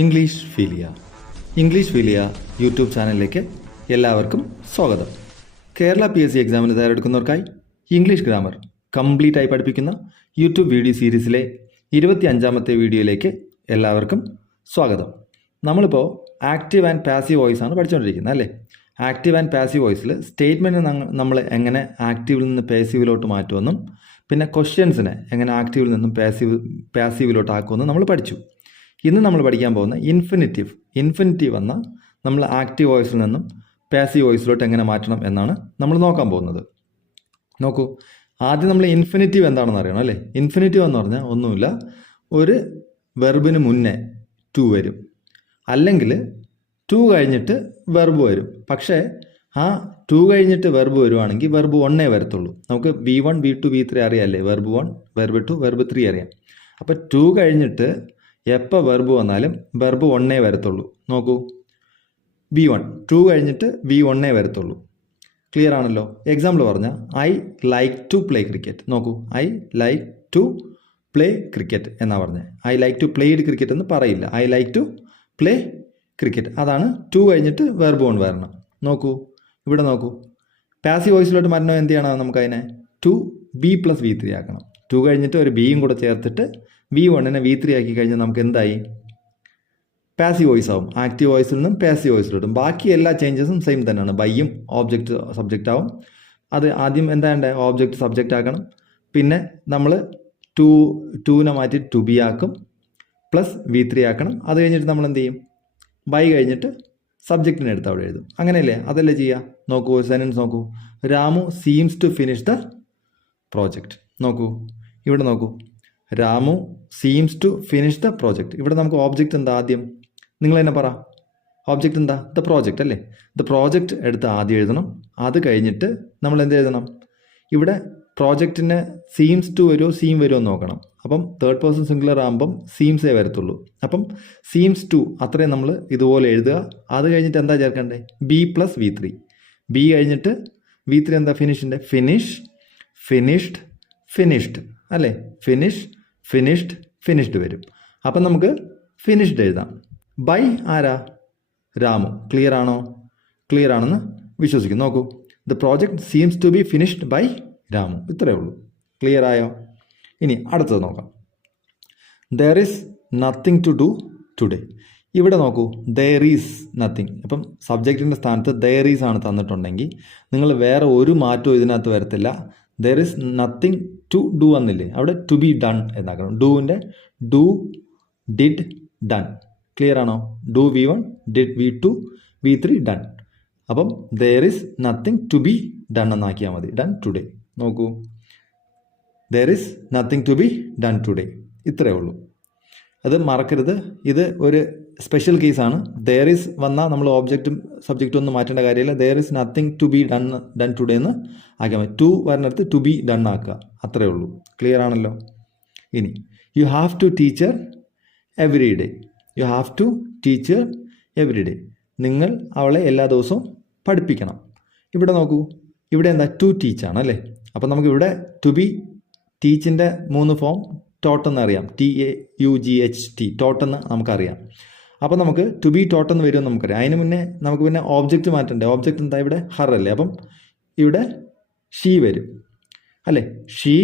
English ഫീലിയ YouTube ചാനലിലേക്ക് എല്ലാവർക്കും സ്വാഗതം. കേരള PSC എക്സാമിന് തയ്യാറെടുക്കുന്നവർക്കായി ഇംഗ്ലീഷ് ഗ്രാമർ കംപ്ലീറ്റ് ആയി പഠിപ്പിക്കുന്ന യൂട്യൂബ് വീഡിയോ സീരീസിലെ 25ാമത്തെ വീഡിയോയിലേക്ക് എല്ലാവർക്കും സ്വാഗതം. നമ്മളിപ്പോൾ ആക്റ്റീവ് ആൻഡ് പാസീവ് വോയിസ് ആണ് പഠിച്ചുകൊണ്ടിരിക്കുന്നത് അല്ലേ. ആക്റ്റീവ് ആൻഡ് പാസീവ് വോയിസിൽ സ്റ്റേറ്റ്മെൻറ്റ് നമ്മൾ എങ്ങനെ ആക്റ്റീവിൽ നിന്ന് പാസീവിലോട്ട് മാറ്റുമെന്നും പിന്നെ ക്വസ്റ്റ്യൻസിനെ എങ്ങനെ ആക്റ്റീവിൽ നിന്നും പാസീവിലോട്ട് ആക്കുമെന്നും നമ്മൾ പഠിച്ചു. ഇന്ന് നമ്മൾ പഠിക്കാൻ പോകുന്ന ഇൻഫിനിറ്റീവ് എന്ന നമ്മൾ ആക്റ്റീവ് വോയിസിൽ നിന്നും പാസീവ് വോയിസിലോട്ട് എങ്ങനെ മാറ്റണം എന്നാണ് നമ്മൾ നോക്കാൻ പോകുന്നത്. നോക്കൂ, ആദ്യം നമ്മൾ ഇൻഫിനിറ്റീവ് എന്താണെന്ന് അറിയണം അല്ലേ. ഇൻഫിനിറ്റീവ് എന്ന് പറഞ്ഞാൽ ഒന്നുമില്ല, ഒരു വെർബിന് മുന്നേ ടു വരും, അല്ലെങ്കിൽ ടു കഴിഞ്ഞിട്ട് വെർബ് വരും. പക്ഷേ ആ ടു കഴിഞ്ഞിട്ട് വെർബ് വരുവാണെങ്കിൽ വെർബ് 1 വരത്തുള്ളൂ. നമുക്ക് V1 V2 V3 അറിയാമല്ലേ, verb 1 verb 2 verb 3 അറിയാം. അപ്പോൾ ടു കഴിഞ്ഞിട്ട് എപ്പോൾ വെർബ് വന്നാലും വെർബ് 1 വരത്തുള്ളൂ. നോക്കൂ, V1 ടു കഴിഞ്ഞിട്ട് V1 വരത്തുള്ളൂ. ക്ലിയർ ആണല്ലോ. എക്സാമ്പിൾ പറഞ്ഞാൽ I like to play cricket. നോക്കൂ, I like to play cricket എന്നാ പറഞ്ഞത്. I like to played cricket എന്ന് പറയില്ല, I like to play cricket. അതാണ് ടു കഴിഞ്ഞിട്ട് വെർബ് 1 വരണം. നോക്കൂ, ഇവിടെ നോക്കൂ, പാസീവ് വോയിസിലോട്ട് മാറ്റണം. എന്ത് ചെയ്യണം? നമുക്കതിനെ ടു B+V3 ആക്കണം. ടു കഴിഞ്ഞിട്ട് ഒരു ബിയും കൂടെ ചേർത്തിട്ട് V1 V3 ആക്കി കഴിഞ്ഞാൽ നമുക്ക് എന്തായി? പാസീവ് വോയിസ് ആവും. ആക്റ്റീവ് വോയിസിൽ നിന്നും പാസീവ് വോയിസിലോട്ടും. ബാക്കി എല്ലാ ചേഞ്ചസും സെയിം തന്നെയാണ്. ബൈയും ഓബ്ജക്റ്റ് സബ്ജക്റ്റ് ആവും. അത് ആദ്യം എന്താ വേണ്ടത്? ഓബ്ജക്റ്റ് സബ്ജക്റ്റ് ആക്കണം. പിന്നെ നമ്മൾ ടൂനെ മാറ്റി ടു ബി ആക്കും, പ്ലസ് V3 ആക്കണം. അത് കഴിഞ്ഞിട്ട് നമ്മൾ എന്ത് ചെയ്യും? ബൈ കഴിഞ്ഞിട്ട് സബ്ജക്റ്റിനെ എടുത്ത് അവിടെ എഴുതും. അങ്ങനെയല്ലേ? അതല്ലേ ചെയ്യുക. നോക്കൂ, ഒരു സെൻറ്റൻസ് നോക്കൂ. Ramu seems to finish the project. നോക്കൂ, ഇവിടെ നോക്കൂ, Ramu seems to finish the project. ഇവിടെ നമുക്ക് ഓബ്ജക്റ്റ് എന്താ? ആദ്യം നിങ്ങൾ തന്നെ പറ, ഓബ്ജക്റ്റ് എന്താ? ദ പ്രോജക്റ്റ് അല്ലേ. ദ പ്രോജക്റ്റ് എടുത്ത് ആദ്യം എഴുതണം. അത് കഴിഞ്ഞിട്ട് നമ്മൾ എന്ത് എഴുതണം? ഇവിടെ പ്രോജക്റ്റിന് സീംസ് ടു വരുമോ സീം വരുമോ എന്ന് നോക്കണം. അപ്പം തേർഡ് പേഴ്സൺ സിംഗുലർ ആകുമ്പം സീംസേ വരത്തുള്ളൂ. അപ്പം സീംസ് ടു അത്രയും നമ്മൾ ഇതുപോലെ എഴുതുക. അത് കഴിഞ്ഞിട്ട് എന്താ ചേർക്കണ്ടേ? B+V3. ബി കഴിഞ്ഞിട്ട് V3 എന്താ? ഫിനിഷിൻ്റെ ഫിനിഷ്, ഫിനിഷ്ഡ്, ഫിനിഷ്ഡ് അല്ലേ. ഫിനിഷ്ഡ് വരും. അപ്പം നമുക്ക് ഫിനിഷ്ഡ് എഴുതാം. ബൈ ആരാ? രാമു. ക്ലിയർ ആണോ? ക്ലിയർ ആണെന്ന് വിശ്വസിക്കുന്നു. നോക്കൂ, the project seems to be finished by Ramu. ഇത്രയേ ഉള്ളൂ. ക്ലിയർ ആയോ? ഇനി അടുത്തത് നോക്കാം. There is nothing to do today. ഇവിടെ നോക്കൂ, ദർ ഈസ് നത്തിങ്. അപ്പം സബ്ജക്റ്റിൻ്റെ സ്ഥാനത്ത് ദർ ഈസ് ആണ് തന്നിട്ടുണ്ടെങ്കിൽ നിങ്ങൾ വേറെ ഒരു മാറ്റവും ഇതിനകത്ത് വരത്തില്ല. There is nothing to do എന്നില്ലേ, അവിടെ ടു ബി ഡൺ എന്നാക്കണം. ഡൂവിൻ്റെ ഡു, ഡിഡ്, ഡൺ. ക്ലിയർ ആണോ? Do V1, did V2, V3 done. അപ്പം there is nothing to be done എന്നാക്കിയാൽ മതി. Done today. നോക്കൂ, there is nothing to be done today. ഇത്രയേ ഉള്ളൂ. അത് മറക്കരുത്. ഇത് ഒരു സ്പെഷ്യൽ കേസാണ്. ദർ ഈസ് വന്നാൽ നമ്മൾ ഓബ്ജക്റ്റും സബ്ജക്റ്റും ഒന്നും മാറ്റേണ്ട കാര്യമില്ല. There is nothing to be done today എന്ന് ആക്കിയാൽ മതി. ടു വരുന്നിടത്ത് ടു ബി ഡൺ ആക്കുക. അത്രയേ ഉള്ളൂ. ക്ലിയർ ആണല്ലോ. ഇനി you have to teacher every day. You have to teacher every day. നിങ്ങൾ അവളെ എല്ലാ ദിവസവും പഠിപ്പിക്കണം. ഇവിടെ നോക്കൂ, ഇവിടെ എന്താ? ടു ടീച്ചാണ് അല്ലേ. അപ്പം നമുക്കിവിടെ ടു ബി ടീച്ചിൻ്റെ 3 ഫോം ടോട്ട് എന്ന് അറിയാം. TAUGHT ടോട്ടെന്ന് നമുക്കറിയാം. അപ്പം നമുക്ക് ടു ബി ടോട്ടെന്ന് വരുമെന്ന് നമുക്കറിയാം. അതിന് മുന്നേ നമുക്ക് പിന്നെ ഓബ്ജക്റ്റ് മാറ്റണ്ടേ. ഓബ്ജക്റ്റ് എന്താ? ഇവിടെ ഹർ അല്ലേ. അപ്പം ഇവിടെ ഷീ വരും അല്ലേ. ഷീ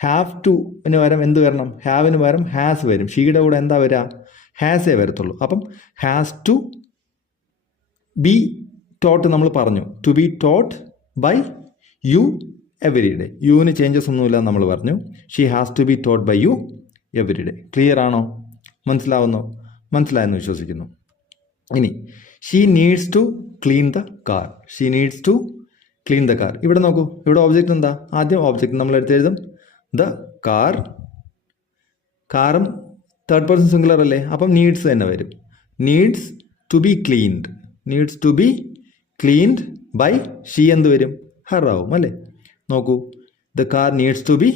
ഹാവ് ടുവിന് പകരം എന്ത് വരണം? ഹാവിന് പകരം ഹാസ് വരും. ഷീയുടെ കൂടെ എന്താ വരിക? ഹാസേ വരത്തുള്ളൂ. അപ്പം ഹാസ് ടു ബി ടോട്ട് നമ്മൾ പറഞ്ഞു. To be taught by you every day. യുവിന് ചേഞ്ചസ് ഒന്നുമില്ല നമ്മൾ പറഞ്ഞു. She has to be taught by you every day. Clear ആണോ? മനസ്സിലായെന്ന് വിശ്വസിക്കുന്നു. ഇനി she needs to clean the car. She needs to clean the car. ഇവിടെ നോക്കൂ, ഇവിടെ ഓബ്ജക്റ്റ് എന്താ? ആദ്യം ഓബ്ജക്റ്റ് നമ്മൾ എടുത്ത് എഴുതും. The car. കാറും തേർഡ് പേഴ്സൺ സിംഗുലർ അല്ലേ. അപ്പം നീഡ്സ് തന്നെ വരും. Needs to be cleaned. Needs to be cleaned by she എന്ത് വരും? ഹർ ആവും അല്ലേ. നോക്കൂ, the car needs to be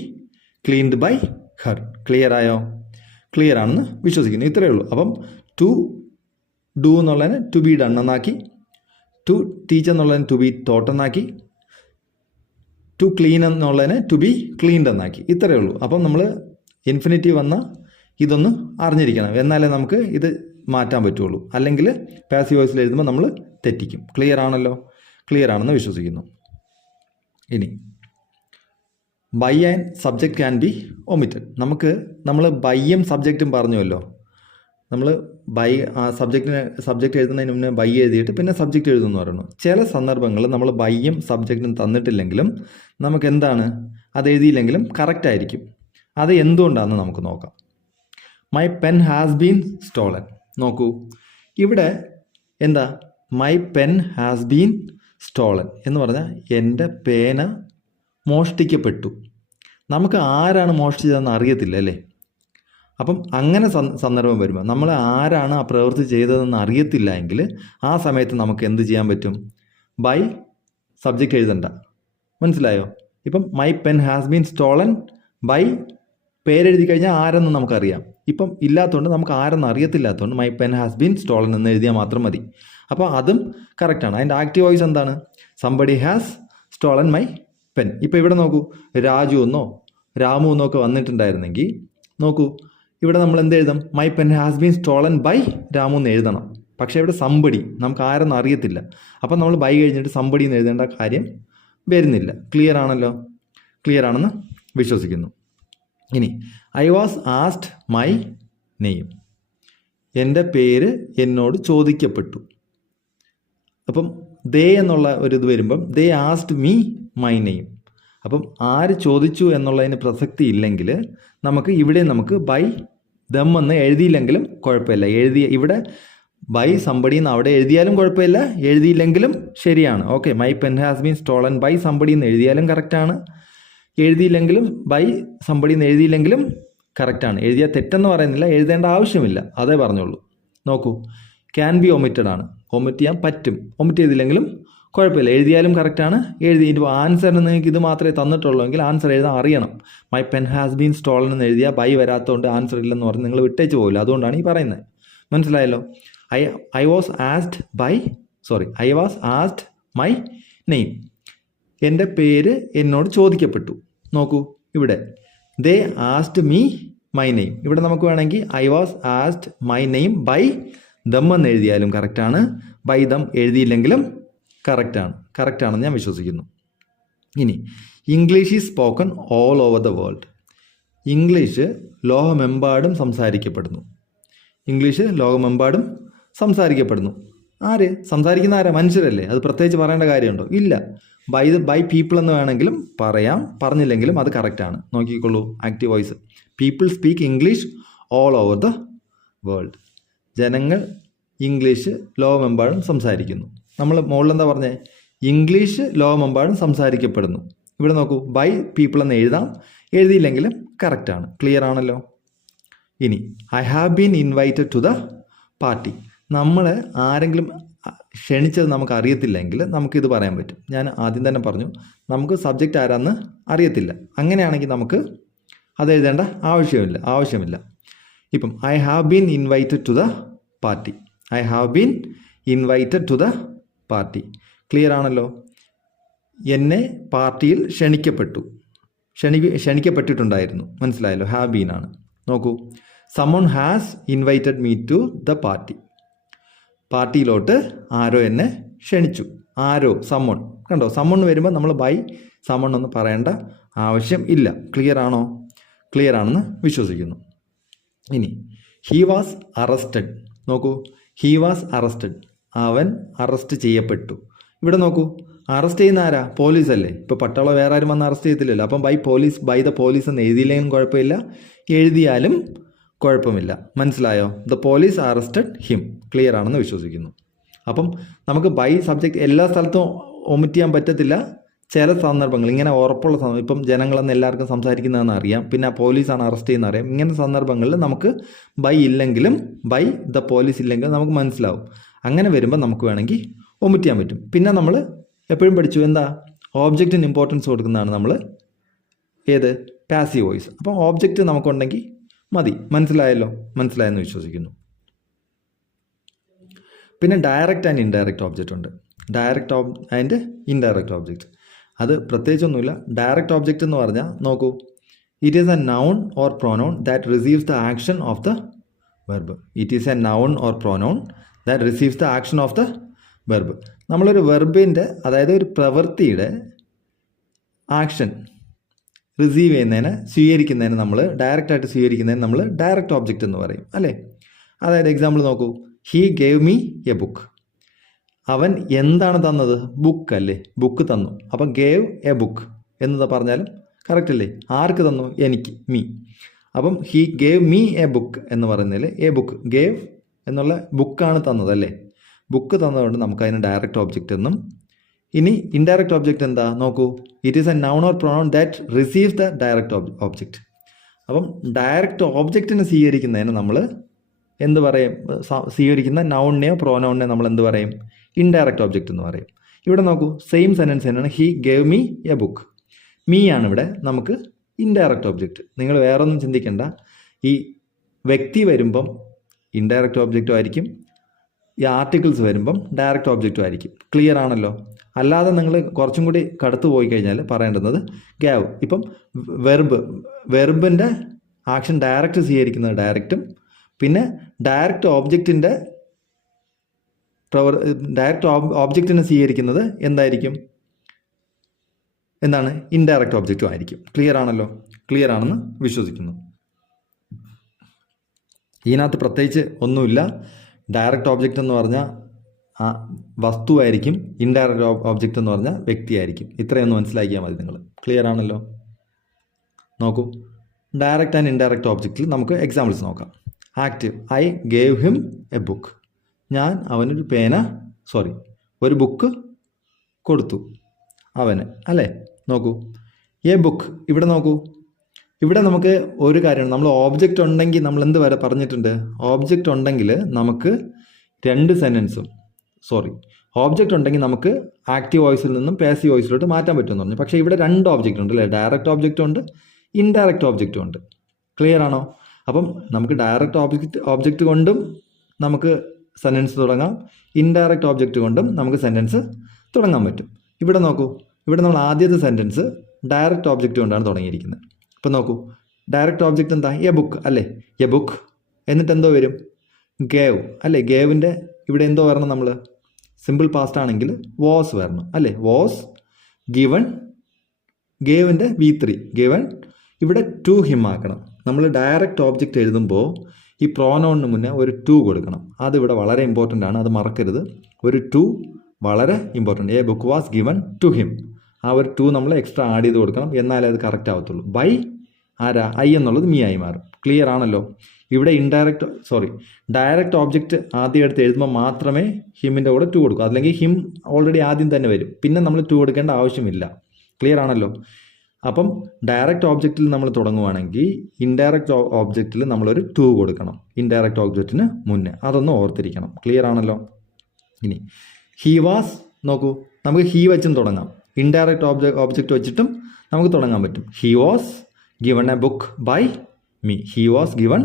cleaned by her. Clear ആയോ? ക്ലിയർ ആണെന്ന് വിശ്വസിക്കുന്നു. ഇത്രയേ ഉള്ളൂ. അപ്പം ടു ഡു എന്നുള്ളതിന് ടു ബി ഡൺ എന്നാക്കി, ടു ടീച്ച് എന്നുള്ളതിന് ടു ബി ടോട്ട് എന്നാക്കി, ടു ക്ലീൻ എന്നുള്ളതിന് ടു ബി ക്ലീൻഡ് എന്നാക്കി. ഇത്രയേ ഉള്ളൂ. അപ്പം നമ്മൾ ഇൻഫിനിറ്റീവ് വന്ന ഇതൊന്ന് അറിഞ്ഞിരിക്കണം, എന്നാലേ നമുക്ക് ഇത് മാറ്റാൻ പറ്റുള്ളൂ. അല്ലെങ്കിൽ പാസീവ് വോയിസിൽ എഴുതുമ്പോൾ നമ്മൾ തെറ്റിക്കും. ക്ലിയർ ആണല്ലോ? ക്ലിയർ ആണെന്ന് വിശ്വസിക്കുന്നു. ഇനി by and subject can be omitted. നമ്മൾ ബൈയും സബ്ജക്റ്റും പറഞ്ഞുവല്ലോ. നമ്മൾ സബ്ജക്റ്റ് എഴുതുന്നതിന് മുന്നേ ബൈ എഴുതിയിട്ട് പിന്നെ സബ്ജക്റ്റ് എഴുതുമെന്ന് പറയുന്നു. ചില സന്ദർഭങ്ങളിൽ നമ്മൾ ബൈയും സബ്ജക്റ്റും തന്നിട്ടില്ലെങ്കിലും നമുക്ക് എന്താണ്, അത് എഴുതിയില്ലെങ്കിലും കറക്റ്റ് ആയിരിക്കും. അത് എന്തുകൊണ്ടാണെന്ന് നമുക്ക് നോക്കാം. My pen has been stolen. നോക്കൂ, ഇവിടെ എന്താ, my pen has been stolen എന്ന് പറഞ്ഞാൽ എൻ്റെ പേന മോഷ്ടിക്കപ്പെട്ടു. നമുക്ക് ആരാണ് മോഷ്ടിച്ചതെന്ന് അറിയത്തില്ല അല്ലേ? അപ്പം അങ്ങനെ സന്ദർഭം വരുമ്പോൾ നമ്മൾ ആരാണ് ആ പ്രവൃത്തി ചെയ്തതെന്ന് അറിയത്തില്ല എങ്കിൽ ആ സമയത്ത് നമുക്ക് എന്ത് ചെയ്യാൻ പറ്റും? ബൈ സബ്ജക്റ്റ് എഴുതണ്ട. മനസ്സിലായോ? ഇപ്പം my pen has been stolen by പേരെഴുതി കഴിഞ്ഞാൽ ആരെന്ന് നമുക്കറിയാം. ഇപ്പം ഇല്ലാത്തതുകൊണ്ട് നമുക്ക് ആരെന്ന് അറിയത്തില്ലാത്തതുകൊണ്ട് my pen has been stolen എന്ന് എഴുതിയാൽ മാത്രം മതി. അപ്പോൾ അതും കറക്റ്റാണ്. അതിൻ്റെ ആക്റ്റീവ് വോയിസ് എന്താണ്? Somebody has stolen my pen. ഇപ്പോൾ ഇവിടെ നോക്കൂ, രാജു എന്നോ രാമു എന്നോ ഒക്കെ വന്നിട്ടുണ്ടായിരുന്നെങ്കിൽ നോക്കൂ, ഇവിടെ നമ്മൾ എന്ത് എഴുതാം? My pen has been stolen by Ramu എന്ന് എഴുതണം. പക്ഷേ ഇവിടെ സംബടി നമുക്ക് ആരെന്ന് അറിയത്തില്ല. അപ്പം നമ്മൾ ബൈ കഴിഞ്ഞിട്ട് സംബടി എന്ന് എഴുതേണ്ട കാര്യം വരുന്നില്ല. ക്ലിയർ ആണല്ലോ? ക്ലിയർ ആണെന്ന് വിശ്വസിക്കുന്നു. ഇനി I was asked my name. എൻ്റെ പേര് എന്നോട് ചോദിക്കപ്പെട്ടു. അപ്പം ദേ എന്നുള്ള ഒരു ഇത് വരുമ്പം ദേ ആസ്ക്ഡ് മീ മൈ നെയിം. അപ്പം ആര് ചോദിച്ചു എന്നുള്ളതിന് പ്രസക്തി ഇല്ലെങ്കിൽ നമുക്ക് ബൈ ദം എന്ന് എഴുതിയില്ലെങ്കിലും കുഴപ്പമില്ല. ഇവിടെ ബൈ സംബടി എന്ന് അവിടെ എഴുതിയാലും കുഴപ്പമില്ല, എഴുതിയില്ലെങ്കിലും ശരിയാണ്. Okay, my pen has been stolen by somebody എന്ന് എഴുതിയാലും കറക്റ്റാണ്, എഴുതിയില്ലെങ്കിലും ബൈ സംബടി എന്ന് എഴുതിയില്ലെങ്കിലും കറക്റ്റാണ്. എഴുതിയാൽ തെറ്റെന്ന് പറയുന്നില്ല, എഴുതേണ്ട ആവശ്യമില്ല, അതേ പറഞ്ഞുള്ളൂ. നോക്കൂ, ക്യാൻ ബി ഒമിറ്റഡ് ആണ്, ഒമിറ്റ് ചെയ്യാൻ പറ്റും. ഒമിറ്റ് ചെയ്തില്ലെങ്കിലും കുഴപ്പമില്ല, എഴുതിയാലും കറക്റ്റാണ്. ഇപ്പോൾ ആൻസറിന് നിങ്ങൾക്ക് ഇത് മാത്രമേ തന്നിട്ടുള്ളൂ എങ്കിൽ ആൻസർ എഴുതാൻ അറിയണം. My pen has been stolen എന്ന് എഴുതിയാൽ ബൈ വരാത്തതുകൊണ്ട് ആൻസർ ഇല്ലെന്ന് പറഞ്ഞ് നിങ്ങൾ വിട്ടേച്ച് പോകില്ല. അതുകൊണ്ടാണ് ഈ പറയുന്നത്. മനസ്സിലായല്ലോ? I was asked my name. എൻ്റെ പേര് എന്നോട് ചോദിക്കപ്പെട്ടു. നോക്കൂ, ഇവിടെ they asked me my name. ഇവിടെ നമുക്ക് വേണമെങ്കിൽ I was asked my name by them എന്ന് എഴുതിയാലും കറക്റ്റാണ്, ബൈ ദം എഴുതിയില്ലെങ്കിലും കറക്റ്റാണെന്ന് ഞാൻ വിശ്വസിക്കുന്നു. ഇനി English is spoken all over the world. English ലോകമെമ്പാടും സംസാരിക്കപ്പെടുന്നു. സംസാരിക്കുന്ന ആരാ? മനുഷ്യരല്ലേ? അത് പ്രത്യേകിച്ച് പറയേണ്ട കാര്യമുണ്ടോ? ഇല്ല. ബൈ പീപ്പിൾ എന്ന് വേണമെങ്കിലും പറയാം, പറഞ്ഞില്ലെങ്കിലും അത് കറക്റ്റാണ്. നോക്കിക്കൊള്ളൂ, active voice. People speak English all over the world. ജനങ്ങൾ ഇംഗ്ലീഷ് ലോകമെമ്പാടും സംസാരിക്കുന്നു. നമ്മൾ മുകളിൽ എന്താ പറഞ്ഞേ? ഇംഗ്ലീഷ് ലോകമെമ്പാടും സംസാരിക്കപ്പെടുന്നു. ഇവിടെ നോക്കൂ, ബൈ പീപ്പിൾ എന്ന് എഴുതാം, എഴുതിയില്ലെങ്കിലും കറക്റ്റാണ്. ക്ലിയർ ആണല്ലോ? ഇനി I have been invited to the party. നമ്മൾ ആരെങ്കിലും ക്ഷണിച്ചത് നമുക്ക് അറിയത്തില്ലെങ്കിൽ നമുക്കിത് പറയാൻ പറ്റും. ഞാൻ ആദ്യം തന്നെ പറഞ്ഞു, നമുക്ക് സബ്ജക്റ്റ് ആരാന്ന് അറിയത്തില്ല. അങ്ങനെയാണെങ്കിൽ നമുക്ക് അത് എഴുതേണ്ട ആവശ്യമില്ല. ഇപ്പം I have been invited to the party. I have been invited to the party. Clear ആണല്ലോ? എന്നെ പാർട്ടിയിൽ ക്ഷണിക്കപ്പെട്ടിട്ടുണ്ടായിരുന്നു. മനസ്സിലായല്ലോ? ഹാവ് ബീൻ ആണ്. നോക്കൂ, someone has invited me to the party. പാർട്ടിയിലോട്ട് ആരോ എന്നെ ക്ഷണിച്ചു. സമൺ. കണ്ടോ? സമൺ വരുമ്പോൾ നമ്മൾ ബൈ സമൺ എന്ന് പറയേണ്ട ആവശ്യം ഇല്ല. ക്ലിയർ ആണോ? ക്ലിയർ ആണെന്ന് വിശ്വസിക്കുന്നു. ഇനി ഹി വാസ് അറസ്റ്റഡ്. നോക്കൂ, ഹി വാസ് അറസ്റ്റഡ്. അവൻ അറസ്റ്റ് ചെയ്യപ്പെട്ടു. ഇവിടെ നോക്കൂ, അറസ്റ്റ് ചെയ്യുന്ന ആരാ? പോലീസല്ലേ? ഇപ്പോൾ പട്ടാളം വേറെ ആരും വന്ന് അറസ്റ്റ് ചെയ്യത്തില്ലല്ലോ. അപ്പം ബൈ ദ പോലീസ് എന്ന് എഴുതിയില്ലെങ്കിലും കുഴപ്പമില്ല, എഴുതിയാലും കുഴപ്പമില്ല. മനസ്സിലായോ? The police arrested him. Clear ആണെന്ന് വിശ്വസിക്കുന്നു. അപ്പം നമുക്ക് ബൈ സബ്ജക്റ്റ് എല്ലാ സ്ഥലത്തും ഒമിറ്റ് ചെയ്യാൻ പറ്റത്തില്ല. ചില സന്ദർഭങ്ങൾ ഇങ്ങനെ ഉറപ്പുള്ള ഇപ്പം ജനങ്ങളെന്ന് എല്ലാവർക്കും സംസാരിക്കുന്നതെന്ന് അറിയാം, പിന്നെ പോലീസാണ് അറസ്റ്റ് ചെയ്യുന്ന അറിയാം. ഇങ്ങനെ സന്ദർഭങ്ങളിൽ നമുക്ക് ബൈ ഇല്ലെങ്കിലും ബൈ ദ പോലീസ് ഇല്ലെങ്കിലും നമുക്ക് മനസ്സിലാവും. അങ്ങനെ വരുമ്പോൾ നമുക്ക് വേണമെങ്കിൽ ഒമിറ്റ് ചെയ്യാൻ പറ്റും. പിന്നെ നമ്മൾ എപ്പോഴും പഠിച്ചു എന്താ? ഓബ്ജക്റ്റിന് ഇമ്പോർട്ടൻസ് കൊടുക്കുന്നതാണ് നമ്മൾ പാസീവ് വോയിസ്. അപ്പോൾ ഓബ്ജക്റ്റ് നമുക്കുണ്ടെങ്കിൽ മതി. മനസ്സിലായെന്ന് വിശ്വസിക്കുന്നു. പിന്നെ ഡയറക്റ്റ് ആൻഡ് ഇൻഡയറക്റ്റ് ഓബ്ജക്റ്റ് ഉണ്ട്. ഡയറക്റ്റ് ആൻഡ് ഇൻഡയറക്റ്റ് ഓബ്ജക്റ്റ് അത് പ്രത്യേകിച്ചൊന്നുമില്ല. ഡയറക്റ്റ് ഓബ്ജക്റ്റ് എന്ന് പറഞ്ഞാൽ നോക്കൂ, it is A noun or pronoun that receives the action of the verb. It is A noun or pronoun that receives the action of the verb. നമ്മളൊരു വെർബിൻ്റെ, അതായത് ഒരു പ്രവൃത്തിയുടെ action receive ചെയ്യുന്നതിന്, സ്വീകരിക്കുന്നതിന്, നമ്മൾ ഡയറക്റ്റായിട്ട് സ്വീകരിക്കുന്നതിന് നമ്മൾ ഡയറക്റ്റ് ഓബ്ജക്റ്റ് എന്ന് പറയും അല്ലേ. അതായത് എക്സാമ്പിൾ നോക്കൂ, he gave me A book. അവൻ എന്താണ് തന്നത്? ബുക്ക് അല്ലേ, ബുക്ക് തന്നു. അപ്പം ഗേവ് എ ബുക്ക് എന്ന് പറഞ്ഞാലും കറക്റ്റ് അല്ലേ. ആർക്ക് തന്നു? എനിക്ക്, മീ. അപ്പം he gave me A book എന്ന് പറയുന്നതിൽ എ ബുക്ക്, ഗേവ് എന്നുള്ള ബുക്കാണ് തന്നത് അല്ലേ. ബുക്ക് തന്നതുകൊണ്ട് നമുക്കതിന് ഡയറക്റ്റ് ഓബ്ജക്റ്റ് എന്നും. ഇനി ഇൻഡയറക്റ്റ് ഓബ്ജക്റ്റ് എന്താ നോക്കൂ, it is A noun or pronoun that receives the direct object. അപ്പം ഡയറക്റ്റ് ഓബ്ജക്റ്റിനെ സ്വീകരിക്കുന്നതിന് നമ്മൾ എന്ത് പറയും? സ്വീകരിക്കുന്ന നൗണിനെയോ പ്രോനൗണിനെയോ നമ്മൾ എന്ത് പറയും? ഇൻഡയറക്റ്റ് ഓബ്ജക്റ്റ് എന്ന് പറയും. ഇവിടെ നോക്കൂ, സെയിം സെൻറ്റൻസ് തന്നെയാണ്. He gave me A book. Me ആണ് ഇവിടെ നമുക്ക് ഇൻഡയറക്റ്റ് ഓബ്ജക്റ്റ്. നിങ്ങൾ വേറെ ഒന്നും ചിന്തിക്കേണ്ട. ഈ വ്യക്തി വരുമ്പം ഇൻഡയറക്റ്റ് ഓബ്ജക്റ്റും ആയിരിക്കും, ഈ ആർട്ടിക്കിൾസ് വരുമ്പം ഡയറക്റ്റ് ഓബ്ജക്റ്റും ആയിരിക്കും. ക്ലിയർ ആണല്ലോ. അല്ലാതെ നിങ്ങൾ കുറച്ചും കൂടി കടത്തു പോയി കഴിഞ്ഞാൽ പറയേണ്ടുന്നത് ഗാവ്. ഇപ്പം വെർബിൻ്റെ ആക്ഷൻ ഡയറക്റ്റ് സ്വീകരിക്കുന്നത് ഡയറക്റ്റും, പിന്നെ ഡയറക്റ്റ് ഓബ്ജക്റ്റിൻ്റെ ഓബ്ജക്റ്റിനെ സ്വീകരിക്കുന്നത് എന്തായിരിക്കും? എന്താണ്? ഇൻഡയറക്റ്റ് ഓബ്ജക്റ്റും ആയിരിക്കും. ക്ലിയർ ആണല്ലോ. ക്ലിയർ ആണെന്ന് വിശ്വസിക്കുന്നു. ഇതിനകത്ത് പ്രത്യേകിച്ച് ഒന്നുമില്ല. ഡയറക്റ്റ് ഓബ്ജക്റ്റ് എന്ന് പറഞ്ഞാൽ ആ വസ്തുവായിരിക്കും, ഇൻഡയറക്റ്റ് ഓബ്ജക്റ്റ് എന്ന് പറഞ്ഞാൽ വ്യക്തിയായിരിക്കും. ഇത്രയൊന്ന് മനസ്സിലാക്കിയാൽ മതി നിങ്ങൾ. ക്ലിയർ ആണല്ലോ. നോക്കൂ, ഡയറക്റ്റ് ആൻഡ് ഇൻഡയറക്റ്റ് ഓബ്ജക്റ്റിൽ നമുക്ക് എക്സാമ്പിൾസ് നോക്കാം. Active, I gave him A book. ഞാൻ അവനൊരു ഒരു ബുക്ക് കൊടുത്തു അവന് അല്ലേ. നോക്കൂ, എ ബുക്ക്. ഇവിടെ നോക്കൂ, ഇവിടെ നമുക്ക് ഒരു കാര്യമാണ്, നമ്മൾ ഓബ്ജക്റ്റ് ഉണ്ടെങ്കിൽ നമ്മൾ എന്ത് വരെ പറഞ്ഞിട്ടുണ്ട്? ഓബ്ജക്റ്റ് ഉണ്ടെങ്കിൽ നമുക്ക് രണ്ട് സെൻറ്റൻസും ഓബ്ജക്റ്റ് ഉണ്ടെങ്കിൽ നമുക്ക് ആക്റ്റീവ് വോയിസിൽ നിന്നും പാസീവ് വോയിസിലോട്ട് മാറ്റാൻ പറ്റുമെന്ന് പറഞ്ഞു. പക്ഷേ ഇവിടെ രണ്ട് ഓബ്ജക്റ്റ് ഉണ്ട് അല്ലേ. ഡയറക്റ്റ് ഓബ്ജക്റ്റും ഉണ്ട്, ഇൻഡയറക്റ്റ് ഓബ്ജക്റ്റും ഉണ്ട്. ക്ലിയർ ആണോ? അപ്പം നമുക്ക് ഡയറക്റ്റ് ഓബ്ജക്റ്റ് കൊണ്ടും നമുക്ക് സെൻറ്റൻസ് തുടങ്ങാം, ഇൻഡയറക്റ്റ് ഓബ്ജക്റ്റ് കൊണ്ടും നമുക്ക് സെൻറ്റൻസ് തുടങ്ങാൻ പറ്റും. ഇവിടെ നോക്കൂ, ഇവിടെ നമ്മൾ ആദ്യത്തെ സെൻറ്റൻസ് ഡയറക്റ്റ് ഓബ്ജക്റ്റ് കൊണ്ടാണ് തുടങ്ങിയിരിക്കുന്നത്. ഇപ്പം നോക്കൂ, ഡയറക്റ്റ് ഓബ്ജക്റ്റ് എന്താ? എ ബുക്ക് അല്ലേ. എ ബുക്ക് എന്നിട്ട് എന്തോ വരും? ഗേവ് അല്ലേ. ഗേവിൻ്റെ ഇവിടെ എന്തോ വരണം? നമ്മൾ സിമ്പിൾ പാസ്റ്റ് ആണെങ്കിൽ വാസ് വരണം അല്ലേ. വാസ് ഗിവൺ, ഗേവിൻ്റെ V3 ഗിവൺ. ഇവിടെ ടു ഹിം ആക്കണം. നമ്മൾ ഡയറക്റ്റ് ഓബ്ജക്റ്റ് എഴുതുമ്പോൾ ഈ പ്രോനൗണിന് മുന്നേ ഒരു ടു കൊടുക്കണം. അതിവിടെ വളരെ ഇമ്പോർട്ടൻ്റ് ആണ്, അത് മറക്കരുത്. ഒരു ടു വളരെ important. A book was given to him. ആ ഒരു ടു നമ്മൾ എക്സ്ട്രാ ആഡ് ചെയ്ത് കൊടുക്കണം, എന്നാലേ അത് കറക്റ്റ് ആവത്തുള്ളൂ. ബൈ ആരാ? ഐ എന്നുള്ളത് മീ ആയി മാറും. ക്ലിയർ ആണല്ലോ. ഇവിടെ ഡയറക്റ്റ് ഓബ്ജക്റ്റ് ആദ്യം എടുത്ത് എഴുതുമ്പോൾ മാത്രമേ ഹിമ്മിൻ്റെ കൂടെ ടു കൊടുക്കൂ. അല്ലെങ്കിൽ ഹിം ഓൾറെഡി ആദ്യം തന്നെ വരും, പിന്നെ നമ്മൾ ടു കൊടുക്കേണ്ട ആവശ്യമില്ല. ക്ലിയർ ആണല്ലോ. അപ്പം ഡയറക്റ്റ് ഓബ്ജക്റ്റിൽ നമ്മൾ തുടങ്ങുവാണെങ്കിൽ ഇൻഡയറക്റ്റ് ഓബ്ജക്റ്റിൽ നമ്മളൊരു ടു കൊടുക്കണം, ഇൻഡയറക്റ്റ് ഓബ്ജക്റ്റിന് മുന്നേ. അതൊന്ന് ഓർത്തിരിക്കണം. ക്ലിയർ ആണല്ലോ. ഇനി ഹി വാസ്, നോക്കൂ, നമുക്ക് ഹി വെച്ചും തുടങ്ങാം, ഇൻഡയറക്റ്റ് ഓബ്ജക്റ്റ് വെച്ചിട്ടും നമുക്ക് തുടങ്ങാൻ പറ്റും. He was given a book by me. He was given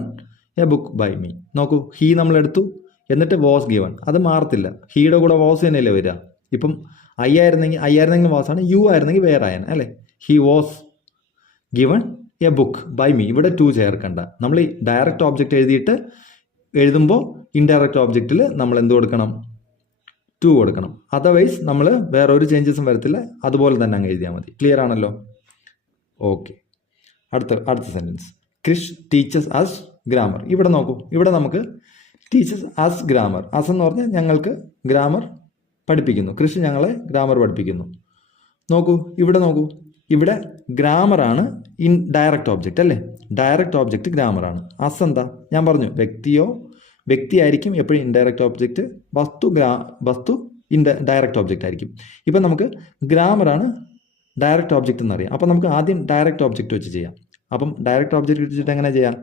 a book by me. നോക്കൂ, ഹി നമ്മളെടുത്തു, എന്നിട്ട് വാസ് ഗിവൺ. അത് മാറത്തില്ല, ഹീയുടെ കൂടെ വാസ് തന്നെയല്ലേ വരിക. ഇപ്പം ഐ ആയിരുന്നെങ്കിൽ വാസാണ്, യു ആയിരുന്നെങ്കിൽ വേറെ ആയന അല്ലേ. He was given a book by me. ഇവിടെ ടു ചേർക്കണ്ട. നമ്മൾ ഈ ഡയറക്റ്റ് ഓബ്ജക്റ്റ് എഴുതുമ്പോൾ ഇൻഡയറക്റ്റ് ഓബ്ജക്റ്റിൽ നമ്മൾ എന്ത് കൊടുക്കണം? ടു കൊടുക്കണം. അതർവൈസ് നമ്മൾ വേറെ ഒരു ചേഞ്ചസും വരത്തില്ല, അതുപോലെ തന്നെ അങ്ങ് എഴുതിയാൽ മതി. ക്ലിയർ ആണല്ലോ. ഓക്കെ, അടുത്ത sentence. Krish teachers us grammar. ഇവിടെ നോക്കൂ, ഇവിടെ നമുക്ക് ടീച്ചേഴ്സ് അസ് ഗ്രാമർ. അസ് എന്ന് പറഞ്ഞാൽ ഞങ്ങൾക്ക് ഗ്രാമർ പഠിപ്പിക്കുന്നു. കൃഷി ഞങ്ങളെ ഗ്രാമർ പഠിപ്പിക്കുന്നു. നോക്കൂ, ഇവിടെ ഗ്രാമറാണ് ഡയറക്റ്റ് ഓബ്ജക്റ്റ് അല്ലേ. ഡയറക്റ്റ് ഓബ്ജക്റ്റ് ഗ്രാമറാണ്. അസ് എന്താ? ഞാൻ പറഞ്ഞു, വ്യക്തിയായിരിക്കും എപ്പോഴും ഇൻഡയറക്റ്റ് ഓബ്ജക്റ്റ്, വസ്തു ഡയറക്റ്റ് ഓബ്ജക്റ്റ് ആയിരിക്കും. ഇപ്പം നമുക്ക് ഗ്രാമറാണ് ഡയറക്റ്റ് ഓബ്ജക്റ്റ് എന്നറിയാം. അപ്പം നമുക്ക് ആദ്യം ഡയറക്റ്റ് ഓബ്ജക്റ്റ് വെച്ച് ചെയ്യാം. അപ്പം ഡയറക്റ്റ് ഓബ്ജക്റ്റ് വെച്ചിട്ട് എങ്ങനെ ചെയ്യാം?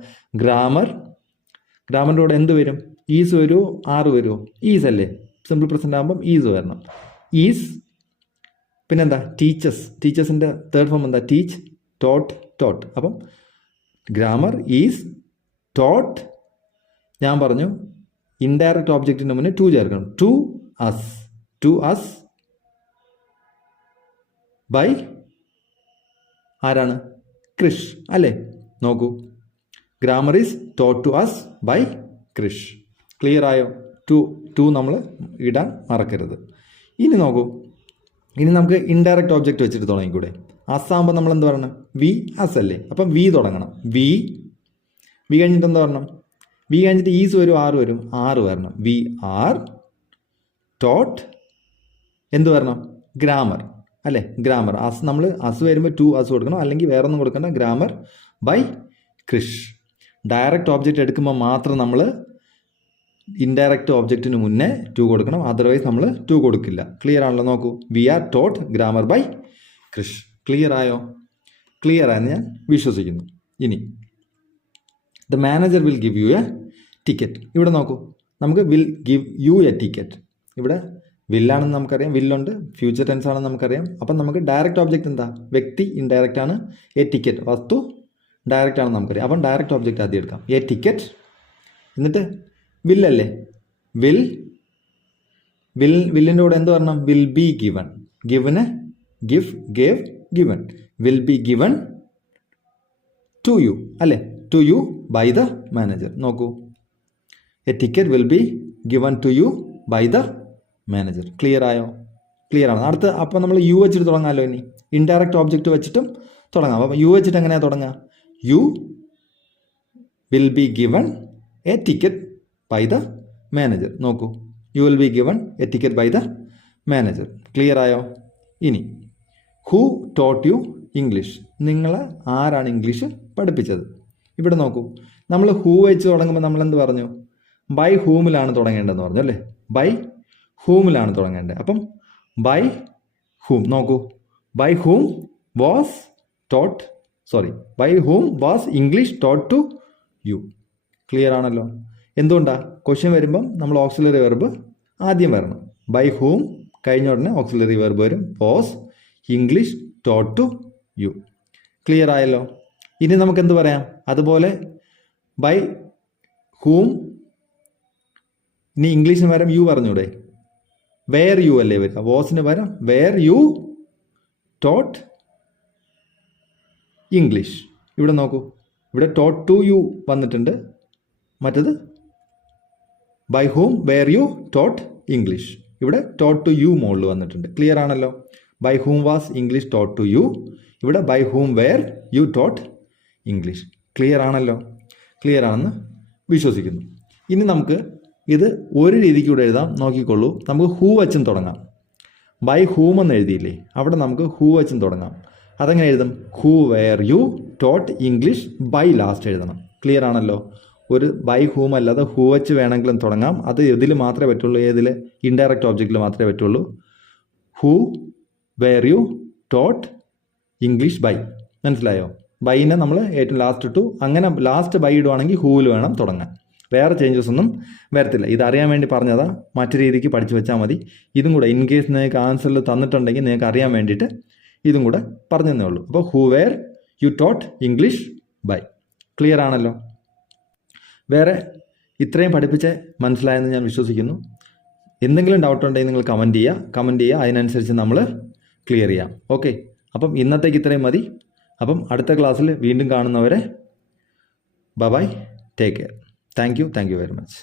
ഗ്രാമറിൻ്റെ കൂടെ എന്ത് വരും? ഈസ് വരുമോ, ആറ് വരുമോ? ഈസ് അല്ലേ. സിമ്പിൾ പ്രസൻറ്റ് ആകുമ്പം ഈസ് വരണം. ഈസ്, പിന്നെന്താ? ടീച്ചേഴ്സിൻ്റെ തേർഡ് ഫോം എന്താ? Teach, taught. അപ്പം ഗ്രാമർ ഈസ് ടോട്ട്. ഞാൻ പറഞ്ഞു ഇൻഡയറക്റ്റ് ഓബ്ജക്റ്റിൻ്റെ മുന്നേ ടു ചേർക്കണം. ടു അസ് ബൈ ആരാണ്? ക്രിഷ് അല്ലേ? നോക്കൂ, grammar is taught to us by Krish. Clear ആയോ? ടു നമ്മൾ ഇടാൻ മറക്കരുത്. ഇനി നോക്കൂ, ഇനി നമുക്ക് ഇൻഡയറക്റ്റ് ഓബ്ജക്റ്റ് വെച്ചിട്ട് തുടങ്ങിക്കൂടെ? അസാകുമ്പോൾ നമ്മൾ എന്ത് പറയണം? വി അസ് അല്ലേ? അപ്പം വി തുടങ്ങണം. വി കഴിഞ്ഞിട്ട് എന്താ പറയണം? വി കഴിഞ്ഞിട്ട് ഈസ് വരും, ആറ് വരും, ആറ് വരണം. വി ആർ ടോട്ട് എന്ത് വരണം? ഗ്രാമർ അല്ലേ? ഗ്രാമർ. നമ്മൾ അസ് വരുമ്പോൾ ടു അസ് കൊടുക്കണം, അല്ലെങ്കിൽ വേറെ ഒന്നും കൊടുക്കണ്ട. Grammar by Krish. Direct object എടുക്കുമ്പോൾ മാത്രം നമ്മൾ ഇൻഡയറക്റ്റ് ഓബ്ജക്റ്റിന് മുന്നേ ടു കൊടുക്കണം, അതർവൈസ് നമ്മൾ ടു കൊടുക്കില്ല. ക്ലിയർ ആണല്ലോ? നോക്കൂ, we are taught grammar by Krish. Clear ആയോ? ക്ലിയർ ആയെന്ന് ഞാൻ വിശ്വസിക്കുന്നു. ഇനി the manager will give you a ticket. ഇവിടെ നോക്കൂ, നമുക്ക് will give you a ticket. ഇവിടെ വില്ലാണെന്ന് നമുക്കറിയാം, വില്ലുണ്ട്, ഫ്യൂച്ചർ ടെൻസ് ആണെന്ന് നമുക്കറിയാം. അപ്പം നമുക്ക് ഡയറക്റ്റ് ഓബ്ജക്റ്റ് എന്താ? വ്യക്തി ഇൻഡയറക്റ്റ് ആണ്. എ ടിക്കറ്റ് വസ്തു ഡയറക്റ്റ് ആണെന്ന് നമുക്കറിയാം. അപ്പം ഡയറക്റ്റ് ഓബ്ജക്റ്റ് ആദ്യം എടുക്കാം. എ ടിക്കറ്റ്, എന്നിട്ട് വില്ലല്ലേ? വില്ലിൻ്റെ കൂടെ എന്ത് പറയണം? Will be given. Given give, gave, given. Will be given to you അല്ലേ? To you by the manager. നോക്കൂ, a ticket will be given to you by the manager. Clear ആയോ? Clear ആണ്. അടുത്ത് അപ്പം നമ്മൾ യു വെച്ചിട്ട് തുടങ്ങാമല്ലോ. ഇനി ഇൻഡയറക്റ്റ് ഓബ്ജക്റ്റ് വെച്ചിട്ടും തുടങ്ങാം. അപ്പം യു വെച്ചിട്ട് എങ്ങനെയാണ് തുടങ്ങുക? You will be given a ticket by the manager. നോക്കൂ, you will be given a ticket by the manager. Clear ആയോ? ഇനി ഹൂ ടോട്ട് യു ഇംഗ്ലീഷ്? നിങ്ങളെ ആരാണ് ഇംഗ്ലീഷ് പഠിപ്പിച്ചത്? ഇവിടെ നോക്കൂ, നമ്മൾ ഹൂ വെച്ച് തുടങ്ങുമ്പോൾ നമ്മൾ എന്ത് പറഞ്ഞു? ബൈ ഹൂമിലാണ് തുടങ്ങേണ്ടതെന്ന് പറഞ്ഞു അല്ലേ? ബൈ ഹൂമിലാണ് തുടങ്ങേണ്ടത്. അപ്പം ബൈ ഹൂം. നോക്കൂ, by whom was taught, by whom was English taught to you. Clear ആണല്ലോ? എന്തുകൊണ്ടാണ്? ക്വസ്റ്റ്യൻ വരുമ്പം നമ്മൾ ഓക്സിലറി വെർബ് ആദ്യം വരണം. ബൈ ഹൂം കഴിഞ്ഞ ഉടനെ ഓക്സിലറി വെർബ് വരും. Was English taught to you. Clear ആയല്ലോ? ഇനി നമുക്ക് എന്ത് പറയാം? അതുപോലെ ബൈ ഹൂം, ഇനി ഇംഗ്ലീഷിന് പകരം യു പറഞ്ഞൂടെ? വേർ യു അല്ലേ വരിക? വാസിന് പകരം വേർ യു ടോട്ട് ഇംഗ്ലീഷ്. ഇവിടെ നോക്കൂ, ഇവിടെ ടോട്ട് ടു യു വന്നിട്ടുണ്ട്, മറ്റത് by whom were you taught English. ഇവിടെ ടോട്ട് ടു യു മുകളിൽ വന്നിട്ടുണ്ട്. ക്ലിയർ ആണല്ലോ? By whom was English taught to you. ഇവിടെ by whom were you taught English. Clear ആണല്ലോ? ക്ലിയർ ആണെന്ന് വിശ്വസിക്കുന്നു. ഇനി നമുക്ക് ഇത് ഒരു രീതിക്ക് കൂടെ എഴുതാം. നോക്കിക്കൊള്ളൂ, നമുക്ക് ഹൂ വച്ചും തുടങ്ങാം. ബൈ ഹൂം എന്ന് എഴുതിയില്ലേ? അവിടെ നമുക്ക് ഹൂ വച്ചും തുടങ്ങാം. അതെങ്ങനെ എഴുതും? Who were you taught English by last എഴുതണം. ക്ലിയർ ആണല്ലോ? ഒരു ബൈ ഹൂം അല്ലാതെ ഹൂ വച്ച് വേണമെങ്കിലും തുടങ്ങാം. അത് ഇതിൽ മാത്രമേ പറ്റുള്ളൂ. ഏതിൽ? ഇൻഡയറക്റ്റ് ഓബ്ജക്റ്റിൽ മാത്രമേ പറ്റുള്ളൂ. Who were you taught English by. മനസ്സിലായോ? ബൈനെ നമ്മൾ ഏറ്റവും ലാസ്റ്റ് ഇട്ടു. അങ്ങനെ ലാസ്റ്റ് ബൈ ഇടുവാണെങ്കിൽ ഹൂവിൽ വേണം തുടങ്ങാൻ. വേറെ ചേഞ്ചസ് ഒന്നും വരത്തില്ല. ഇതറിയാൻ വേണ്ടി പറഞ്ഞതാ. മറ്റു രീതിക്ക് പഠിച്ചു വെച്ചാൽ മതി. ഇതും കൂടെ ഇൻ കേസ് നിങ്ങൾക്ക് ആൻസറിൽ തന്നിട്ടുണ്ടെങ്കിൽ നിങ്ങൾക്ക് അറിയാൻ വേണ്ടിയിട്ട് ഇതും കൂടെ പറഞ്ഞു തന്നേ ഉള്ളൂ. അപ്പോൾ who were you taught English by. Clear ആണല്ലോ? വേറെ ഇത്രയും പഠിപ്പിച്ച് മനസ്സിലായെന്ന് ഞാൻ വിശ്വസിക്കുന്നു. എന്തെങ്കിലും ഡൗട്ട് ഉണ്ടെങ്കിൽ നിങ്ങൾ കമൻറ്റ് ചെയ്യുക. അതിനനുസരിച്ച് നമ്മൾ ക്ലിയർ ചെയ്യാം. ഓക്കെ, അപ്പം ഇന്നത്തേക്ക് ഇത്രയും മതി. അപ്പം അടുത്ത ക്ലാസ്സിൽ വീണ്ടും കാണുന്നവരെ bye, take care. Thank you very much.